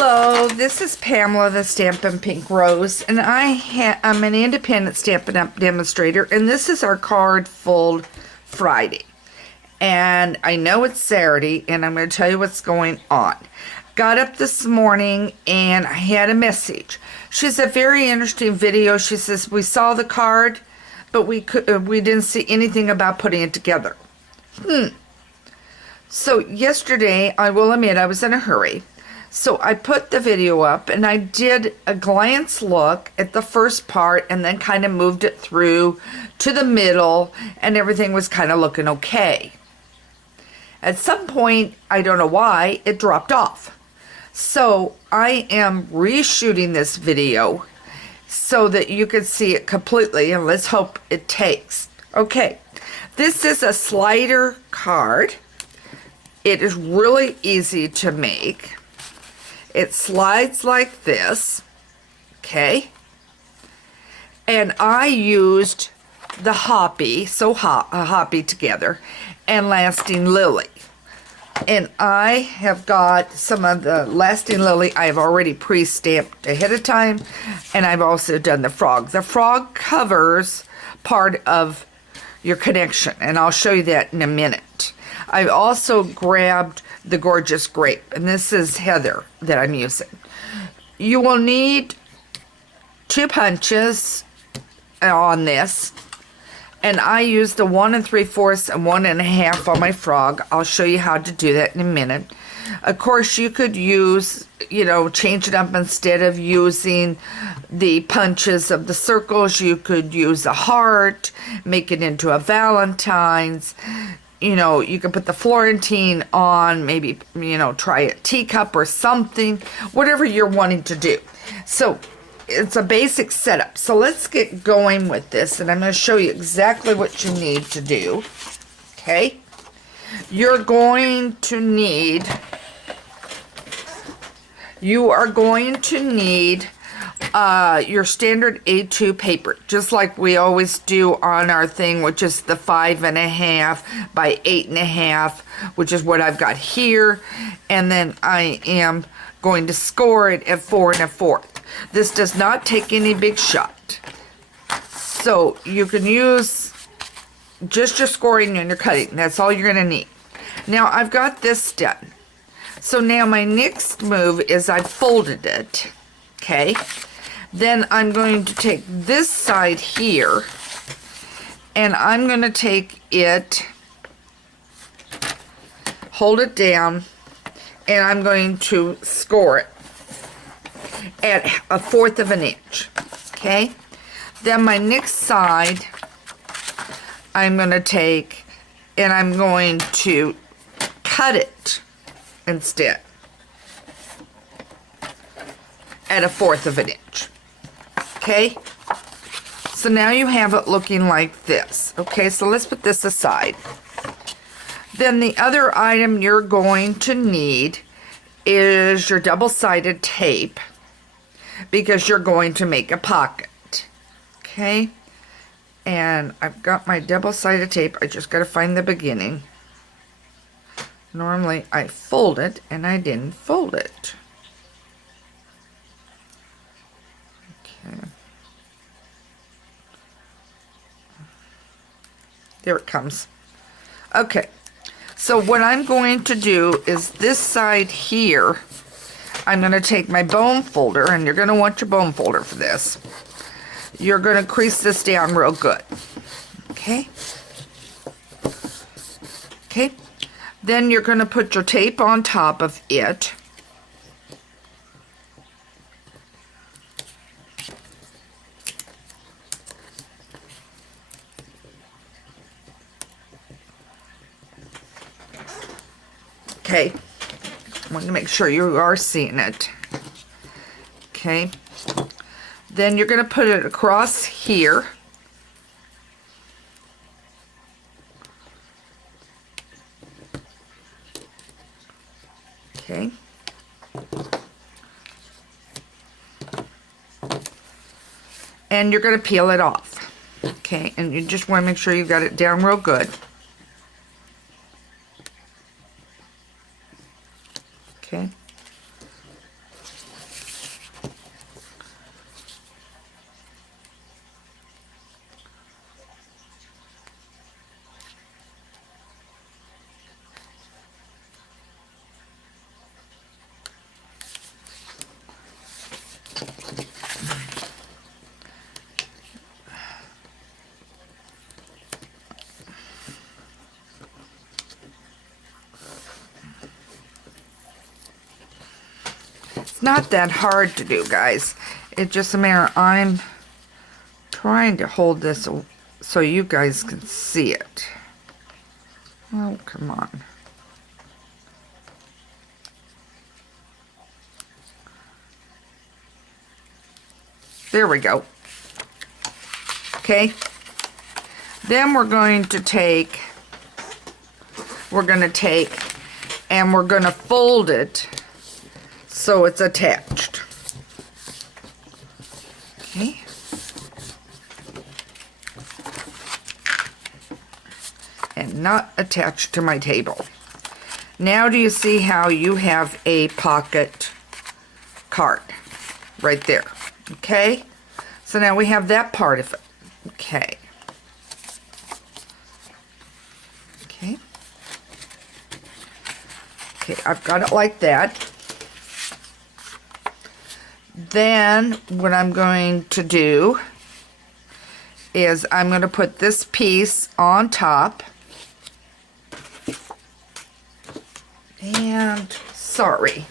Hello, this is Pamela, the Stampin' Pink Rose, and I'm an independent Stampin' Up! Demonstrator, and this is our card fold Friday. And I know it's Saturday, and I'm going to tell you what's going on. Got up this morning, and I had a message. She has a very interesting video. She says, we saw the card, but we didn't see anything about putting it together. So yesterday, I will admit, I was in a hurry. So I put the video up and I did a glance look at the first part and then kind of moved it through to the middle, and everything was kind of looking okay. At some point, I don't know why, it dropped off. So I am reshooting this video so that you can see it completely, and let's hope it takes. Okay, this is a slider card. It is really easy to make. It slides like this, okay? And I used the Hoppy, Hoppy together, and Lasting Lily. And I have got some of the Lasting Lily I have already pre-stamped ahead of time, and I've also done the frog. The frog covers part of your connection, and I'll show you that in a minute. I've also grabbed the Gorgeous Grape, and this is Heather that I'm using. You will need 2 punches on this, and I used the 1 3/4 and 1 1/2 on my frog. I'll show you how to do that in a minute. Of course, you could use, change it up. Instead of using the punches of the circles, you could use a heart, make it into a Valentine's. You can put the Florentine on, maybe, try a teacup or something, whatever you're wanting to do. So it's a basic setup. So let's get going with this, and I'm going to show you exactly what you need to do. Okay? You are going to need your standard A2 paper, just like we always do on our thing, which is the 5 1/2 by 8 1/2, which is what I've got here. And then I am going to score it at 4 1/4. This does not take any big shot. So you can use just your scoring and your cutting. That's all you're going to need. Now I've got this done. So now my next move is I folded it. Okay. Then I'm going to take this side here, and I'm going to take it, hold it down, and I'm going to score it at 1/4 of an inch. Okay? Then my next side, I'm going to take, and I'm going to cut it instead at 1/4 of an inch. Okay, so now you have it looking like this. Okay, so let's put this aside. Then the other item you're going to need is your double-sided tape, because you're going to make a pocket. Okay, and I've got my double-sided tape. I just got to find the beginning. Normally I fold it, and I didn't fold it. Okay. There it comes. Okay, so what I'm going to do is this side here, I'm going to take my bone folder, and you're going to want your bone folder for this. You're going to crease this down real good. Okay? Okay. Then you're going to put your tape on top of it. Okay, I want to make sure you are seeing it. Okay, then you're going to put it across here. Okay. And you're going to peel it off. Okay, and you just want to make sure you got it down real good. Okay. It's not that hard to do, guys. It's just a matter, I'm trying to hold this so you guys can see it. Oh, come on. There we go. Okay. Then we're going to take and we're going to fold it so it's attached. Okay. And not attached to my table. Now do you see how you have a pocket card right there? Okay, so now we have that part of it. Okay. Okay. Okay, I've got it like that. Then what I'm going to do is I'm going to put this piece on top. And sorry.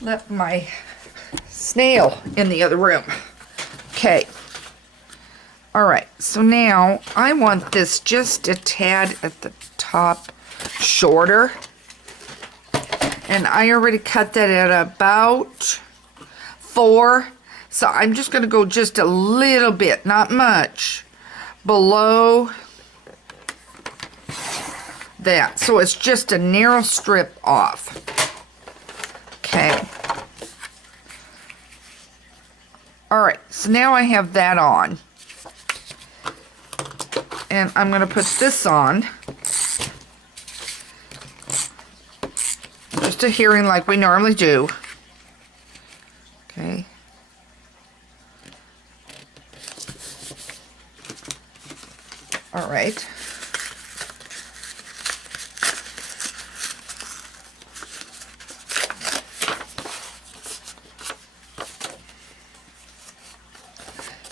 Left my snail in the other room. Okay. All right. So now I want this just a tad at the top shorter. And I already cut that at about 4. So I'm just going to go just a little bit, not much, below that. So it's just a narrow strip off. Okay. All right, so now I have that on. And I'm going to put this on. Just adhering like we normally do. Okay. All right.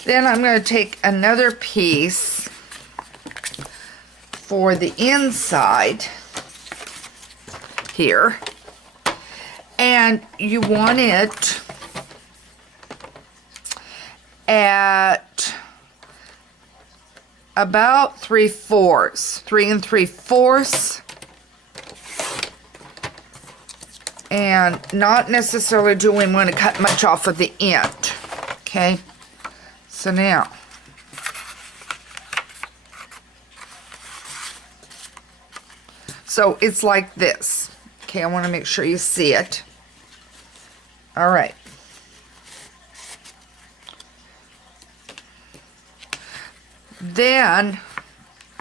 Then I'm going to take another piece for the inside here, and you want it at about 3/4, 3 3/4, and not necessarily do we want to cut much off of the end. Okay. So now, so it's like this. Okay, I want to make sure you see it. All right. Then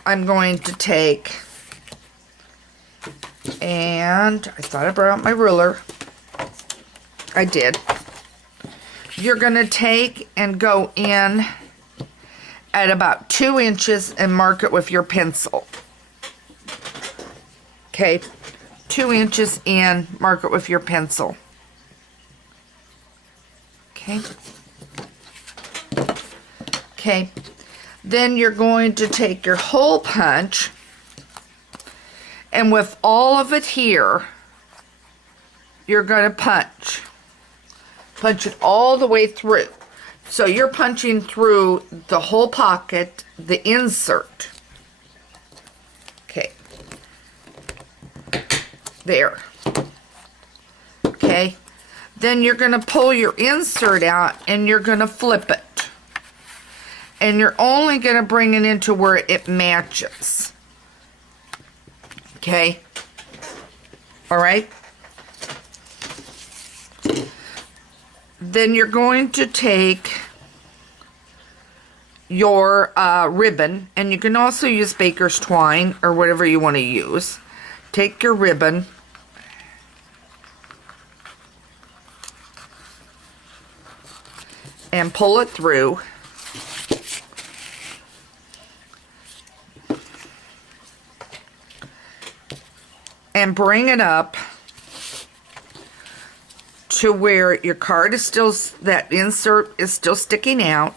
I'm going to take, and I thought I brought out my ruler. I did. You're going to take and go in at about 2 inches and mark it with your pencil. Okay, 2 inches in, mark it with your pencil. Okay. Okay. Then you're going to take your hole punch, and with all of it here, you're going to punch. Punch it all the way through. So you're punching through the whole pocket, the insert. Okay. There. Okay. Then you're going to pull your insert out and you're going to flip it. And you're only going to bring it into where it matches. Okay. All right. Then you're going to take your ribbon, and you can also use baker's twine or whatever you want to use. Take your ribbon and pull it through. And bring it up to where your card is still, that insert is still sticking out,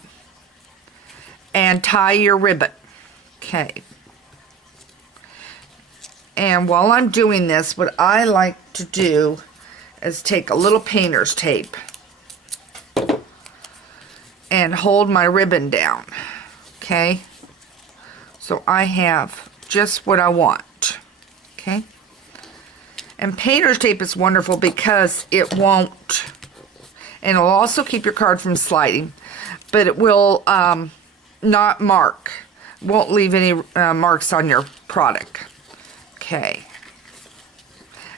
and tie your ribbon. Okay. And while I'm doing this, what I like to do is take a little painter's tape and hold my ribbon down. Okay. So I have just what I want. Okay. And painter's tape is wonderful because it won't, and it'll also keep your card from sliding, but it will not mark, won't leave any marks on your product. Okay.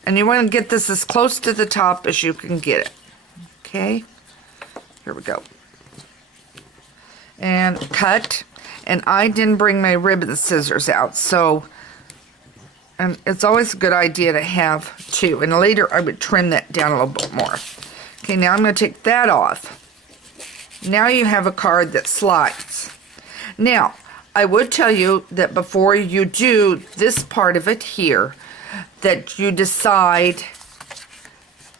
And you want to get this as close to the top as you can get it. Okay. Here we go. And cut. And I didn't bring my ribbon scissors out, so and it's always a good idea to have two. And later I would trim that down a little bit more. Okay, now I'm going to take that off. Now you have a card that slides. Now, I would tell you that before you do this part of it here, that you decide,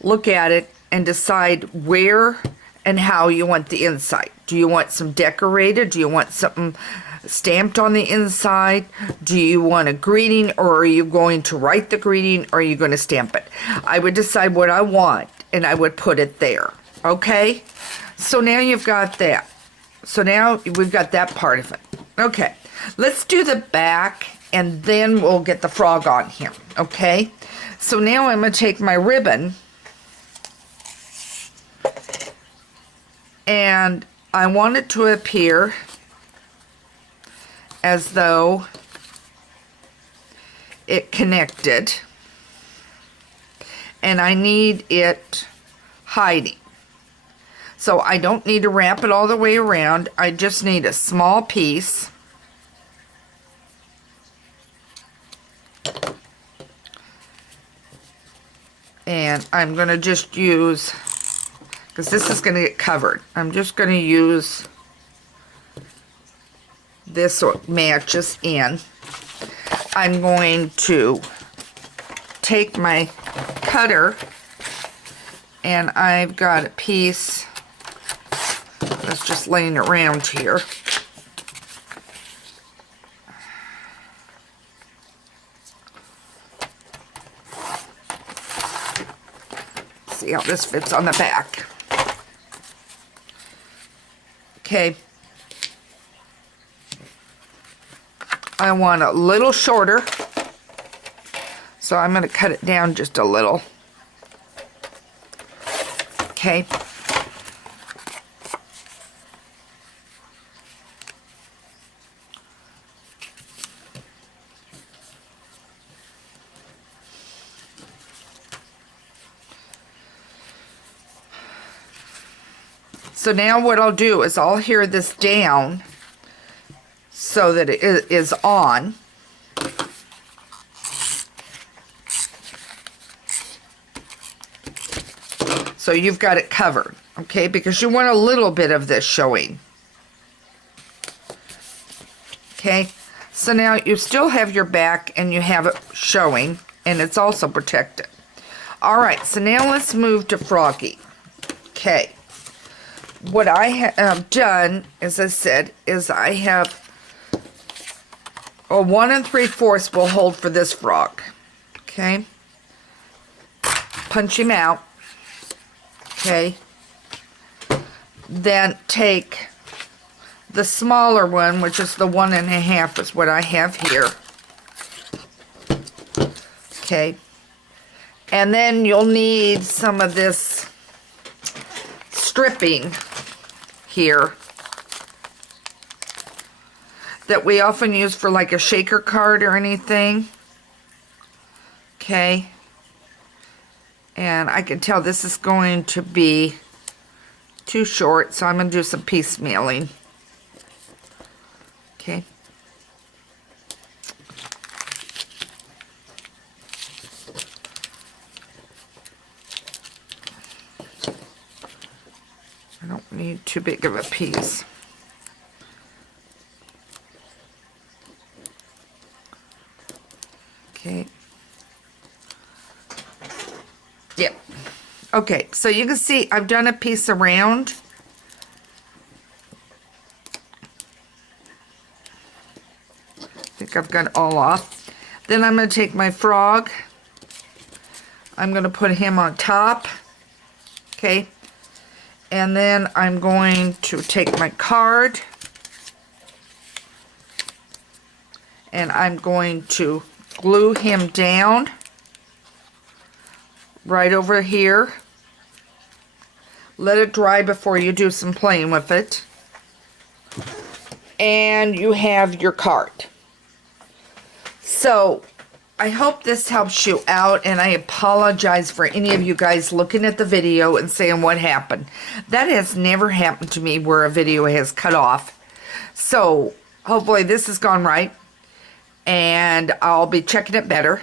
look at it, and decide where and how you want the inside. Do you want some decorated? Do you want something stamped on the inside? Do you want a greeting, or are you going to write the greeting, or are you going to stamp it? I would decide what I want, and I would put it there. Okay? So now you've got that. So now we've got that part of it. Okay. Let's do the back, and then we'll get the frog on here. Okay? So now I'm going to take my ribbon, and I want it to appear as though it connected, and I need it hiding. So I don't need to wrap it all the way around. I just need a small piece. And I'm going to just use, because this is going to get covered, I'm just going to use this so it matches in. I'm going to take my cutter, and I've got a piece that's just laying around here. See how this fits on the back. Okay. I want a little shorter, so I'm going to cut it down just a little. Okay. So now what I'll do is I'll hear this down so that it is on. So you've got it covered, okay? Because you want a little bit of this showing. Okay? So now you still have your back and you have it showing, and it's also protected. All right, so now let's move to Froggy. Okay. What I have done, as I said, is I have a 1 3/4 will hold for this frog. Okay. Punch him out. Okay. Then take the smaller one, which is the 1 1/2 is what I have here. Okay. And then you'll need some of this stripping here that we often use for like a shaker card or anything. Okay. And I can tell this is going to be too short, so I'm going to do some piecemealing. Okay. I don't need too big of a piece. Okay. Yep. Okay, so you can see I've done a piece around. think I've got it all off. Then I'm going to take my frog. I'm going to put him on top. Okay. And then I'm going to take my card. And I'm going to glue him down right over here. Let it dry before you do some playing with it. And you have your card. So, I hope this helps you out, and I apologize for any of you guys looking at the video and saying what happened. That has never happened to me where a video has cut off. So, hopefully this has gone right, and I'll be checking it better.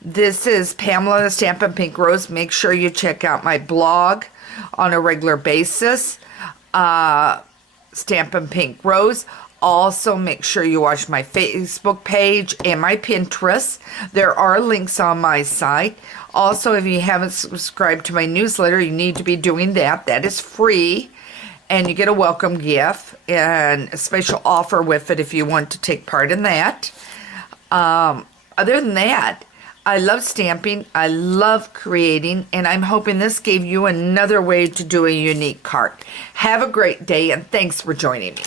This is Pamela the Stampin' Pink Rose. Make sure you check out my blog on a regular basis, Stampin' Pink Rose. Also, make sure you watch my Facebook page and my Pinterest. There are links on my site. Also, if you haven't subscribed to my newsletter, you need to be doing that. That is free, and you get a welcome gift and a special offer with it if you want to take part in that. Other than that, I love stamping, I love creating, and I'm hoping this gave you another way to do a unique card. Have a great day, and thanks for joining me.